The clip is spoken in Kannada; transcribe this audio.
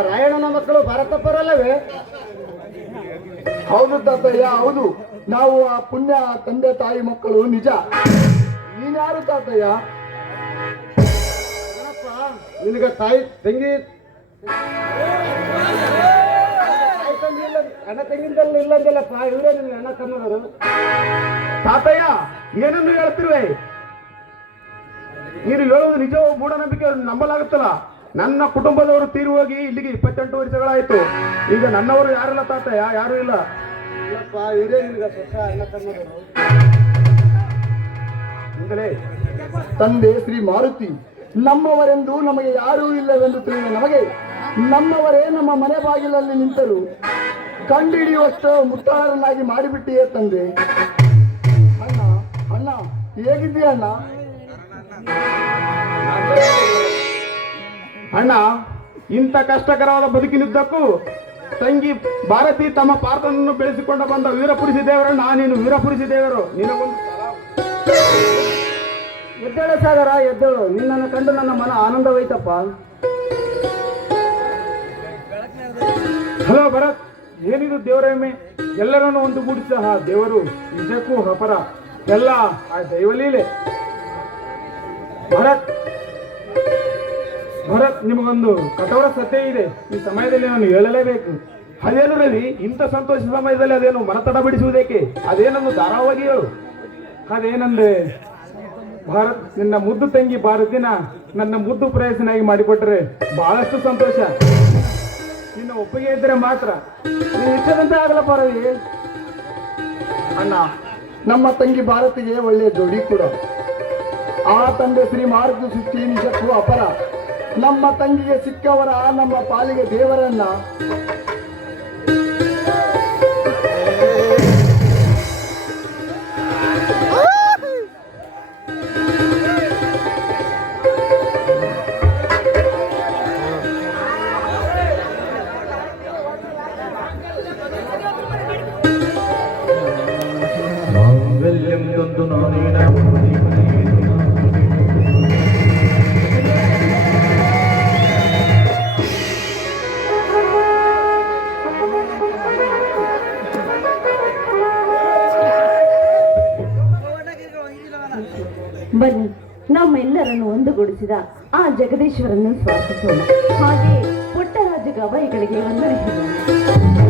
ಭರತಪ್ಪರಲ್ಲವೇ? ಹೌದು ತಾತಯ್ಯ ಹೌದು. ನಾವು ಆ ಪುಣ್ಯ ತಂದೆ ತಾಯಿ ಮಕ್ಕಳು ನಿಜ. ನೀನ್ಯಾರು ತಾತಯ್ಯ? ನಿನಗ ತಾಯಿ ತಂಗಿ? ಅಣ್ಣ ತಂಗಿಂದಲ್ಲಿ ಇಲ್ಲಂದಿಲ್ಲಪ್ಪ ಇವರೇ ನಿನ್ನ ಅಣ್ಣ ತಮ್ಮದರು ತಾತಯ್ಯ ಏನನ್ನು ಹೇಳ್ತಿರುವೆ? ನೀನು ಹೇಳುವುದು ನಿಜವೂ ಮೂಢನಂಬಿಕೆ ನಂಬಲಾಗುತ್ತಲ್ಲ. ನನ್ನ ಕುಟುಂಬದವರು ತೀರಿ ಹೋಗಿ ಇಲ್ಲಿಗೆ ಇಪ್ಪತ್ತೆಂಟು ವರ್ಷಗಳಾಯಿತು. ಈಗ ನನ್ನವರು ಯಾರಿಲ್ಲ ತಾತ? ಯಾರು ಇಲ್ಲ. ತಂದೆ ಶ್ರೀ ಮಾರುತಿ ನಮ್ಮವರೆಂದು ನಮಗೆ ಯಾರೂ ಇಲ್ಲವೆಂದು ತಿಳಿದ ನಮಗೆ ನಮ್ಮವರೇ ನಮ್ಮ ಮನೆ ಬಾಗಿಲಲ್ಲಿ ನಿಂತರು. ಕಂಡುಹಿಡಿಯುವಷ್ಟು ಮುತ್ತಾರನಾಗಿ ಮಾಡಿಬಿಟ್ಟಿಯೇ ತಂದೆ. ಅಣ್ಣ ಅಣ್ಣ ಹೇಗಿದ್ದೀಯ ಅಣ್ಣ ಅಣ್ಣ, ಇಂಥ ಕಷ್ಟಕರವಾದ ಬದುಕಿನಿದ್ದಕ್ಕೂ ತಂಗಿ ಭಾರತಿ ತಮ್ಮ ಪಾತ್ರನನ್ನು ಬೆಳೆಸಿಕೊಂಡು ಬಂದ ವೀರಪುರುಷಿ ದೇವರಣ್ಣ ನೀನು ವೀರಪುರುಷಿ ದೇವರು. ನಿನಗೊಂದು ಎದ್ದೇಳು ಸಾಗರ, ಎದ್ದೇಳು. ನಿನ್ನನ್ನು ಕಂಡು ನನ್ನ ಮನ ಆನಂದವಾಯ್ತಪ್ಪ. ಹಲೋ ಭರತ್, ಏನಿದು ದೇವರೇಮೆ ಎಲ್ಲರನ್ನು ಒಂದು ಗೂಡಿಸಿದ ಆ ದೇವರು ನಿಜಕ್ಕೂ ಅಪರ. ಎಲ್ಲ ಆ ದೈವಲೀಲೆ. ಭರತ್ ಭರತ್, ನಿಮಗೊಂದು ಕಠೋರ ಸತ್ಯ ಇದೆ. ಈ ಸಮಯದಲ್ಲಿ ನಾನು ಹೇಳಲೇಬೇಕು. ಅದೇನು ರವಿ ಇಂಥ ಸಂತೋಷ ಸಮಯದಲ್ಲಿ ಅದೇನು ಮನತಡ ಬಿಡಿಸುವುದಕ್ಕೆ ಅದೇನನ್ನು ಧಾರಾವಾಗಿ ಹೇಳು. ಅದೇನಂದ್ರೆ, ಭಾರತ್, ನಿನ್ನ ಮುದ್ದು ತಂಗಿ ಭಾರತಿನ ನನ್ನ ಮುದ್ದು ಪ್ರಯತ್ನಾಗಿ ಮಾಡಿಕೊಟ್ರೆ ಬಹಳಷ್ಟು ಸಂತೋಷ. ನಿನ್ನ ಒಪ್ಪಿಗೆ ಇದ್ದರೆ ಮಾತ್ರ ನೀನು ಇಷ್ಟದಂತೆ ಆಗಲ್ಲ ಪರವಿ ಅಣ್ಣ, ನಮ್ಮ ತಂಗಿ ಭಾರತಿಗೆ ಒಳ್ಳೆಯ ಜೋಡಿ ಕೂಡ. ಆ ತಂದೆ ಶ್ರೀ ಮಾರುತಿ ಸೃಷ್ಟಿ ನಿಜಕ್ಕೂ ಅಪರ. ನಮ್ಮ ತಂಗಿಗೆ ಸಿಕ್ಕವರ ನಮ್ಮ ಪಾಲಿಗೆ ದೇವರನ್ನ. ನಾನೇ ಬನ್ನಿ. ನಮ್ಮೆಲ್ಲರನ್ನು ಒಂದುಗೂಡಿಸಿದ ಆ ಜಗದೀಶ್ವರನ್ನು ಸ್ವಾಗತಿಸೋಣ. ಹಾಗೆ ಪುಟ್ಟರಾಜ ಗವಾಯಿಗಳಿಗೆ ಹೇಳೋಣ ും.